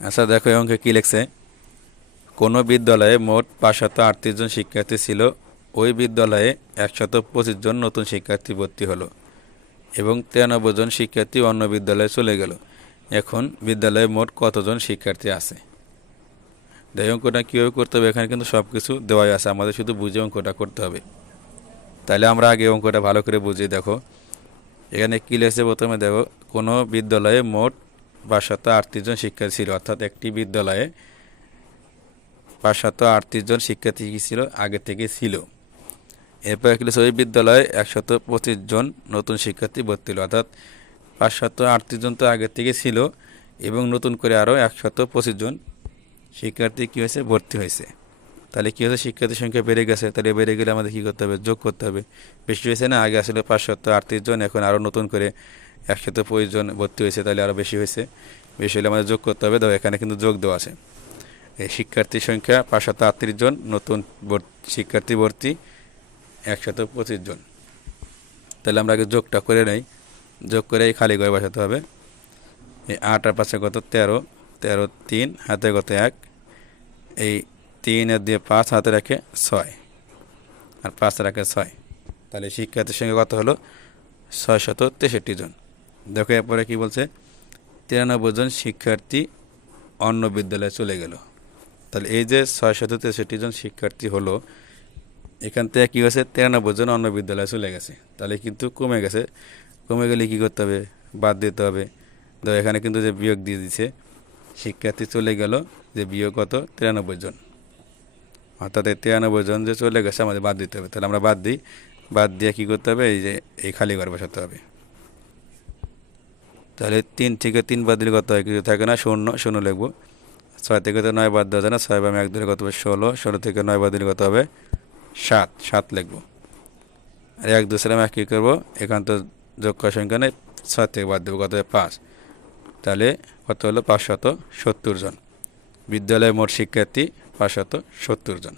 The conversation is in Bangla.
আচ্ছা দেখো এই অঙ্কে কী লিখছে? কোনো বিদ্যালয়ে মোট পাঁচশত আটত্রিশ জন শিক্ষার্থী ছিল। ওই বিদ্যালয়ে একশত পঁচিশ জন নতুন শিক্ষার্থী ভর্তি হলো এবং তিরানব্বই জন শিক্ষার্থী অন্য বিদ্যালয়ে চলে গেল। এখন বিদ্যালয়ে মোট কতজন শিক্ষার্থী আছে? এই অঙ্কটা কীভাবে করতে হবে? এখানে কিন্তু সব কিছু দেওয়াই আছে। আমাদের শুধু বুঝে অঙ্কটা করতে হবে। তাহলে আমরা আগে অঙ্কটা ভালো করে বুঝি। দেখো, এখানে কী লিখছে প্রথমে? দেখো, কোনো বিদ্যালয়ে মোট পাঁচশত আটত্রিশ জন শিক্ষার্থী ছিল অর্থাৎ একটি বিদ্যালয়ে পাঁচশত আটত্রিশ জন শিক্ষার্থী ছিল আগে থেকে ছিল। এরপর লিখছে, ওই বিদ্যালয়ে একশত পঁচিশ জন নতুন শিক্ষার্থী ভর্তি হলো অর্থাৎ পাঁচশত আটত্রিশ জন তো আগে থেকে ছিল এবং নতুন করে আরও একশত পঁচিশ জন শিক্ষার্থী কী হয়েছে? ভর্তি হয়েছে। তাহলে কী হয়েছে? শিক্ষার্থীর সংখ্যা বেড়ে গেছে। তাহলে বেড়ে গেলে আমাদের কী করতে হবে? যোগ করতে হবে। বেশি হয়েছে না? আগে আসলে পাঁচশত আটত্রিশ জন এখন আরও নতুন করে একশত পঁচিশ জন ভর্তি হয়েছে, তাহলে আরও বেশি হয়েছে। বেশি হলে আমাদের যোগ করতে হবে। দেখো, এখানে কিন্তু যোগ দেওয়া আছে। এই শিক্ষার্থীর সংখ্যা পাঁচশত আটত্রিশ জন, নতুন শিক্ষার্থী ভর্তি একশত পঁচিশ জন। তাহলে আমরা আগে যোগটা করে নেই। যোগ করে খালি ঘরে বসাতে হবে। এই আট আর পাঁচে কত? তেরো। তেরো তিন, হাতে কত? এক। এই তিন আর দিয়ে পাঁচ হাতে রাখে ছয়। আর পাঁচ রাখে ছয়। তাহলে শিক্ষার্থীর সঙ্গে কত হলো? ছয় শত তেষট্টি জন। দেখো এরপরে কি বলছে? তিরানব্বই জন শিক্ষার্থী অন্য বিদ্যালয়ে চলে গেল। তাহলে এই যে ছয় তেষট্টি জন শিক্ষার্থী হলো, এখান থেকে কী হয়েছে? তিরানব্বই জন অন্য বিদ্যালয়ে চলে গেছে। তাহলে কিন্তু কমে গেছে। কমে গেলে কী করতে হবে? বাদ দিতে হবে। তো এখানে কিন্তু যে বিয়োগ দিয়ে দিছে, শিক্ষার্থী চলে গেল, যে বিয়োগ কত? তিরানব্বই জন। অর্থাৎ এই তিরানব্বই জন যে চলে গেছে, আমাদের বাদ দিতে হবে। তাহলে আমরা বাদ দিই। বাদ দিয়ে কী করতে হবে? এই যে এই খালি ঘর বসাতে হবে। তাহলে তিন থেকে তিন বাদ দিলে কত হয়? কিছু থাকে না, শূন্য শূন্য লিখব। ছয় থেকে তো নয় বাদ দেওয়া যায় না, ছয় বামে এক দিলে কত হবে? ষোলো ষোলো থেকে নয় বাদ দিলে কত হবে? সাত সাত লিখব। আর এক দুসরাম এক কী করব। এখান তো যোগ করার সংখ্যা নেই, ছয় থেকে বাদ দেবো কত হবে? পাঁচ। তাহলে কত হলো? পাঁচশত সত্তর জন। বিদ্যালয়ে মোট শিক্ষার্থী পাঁচশত সত্তর জন।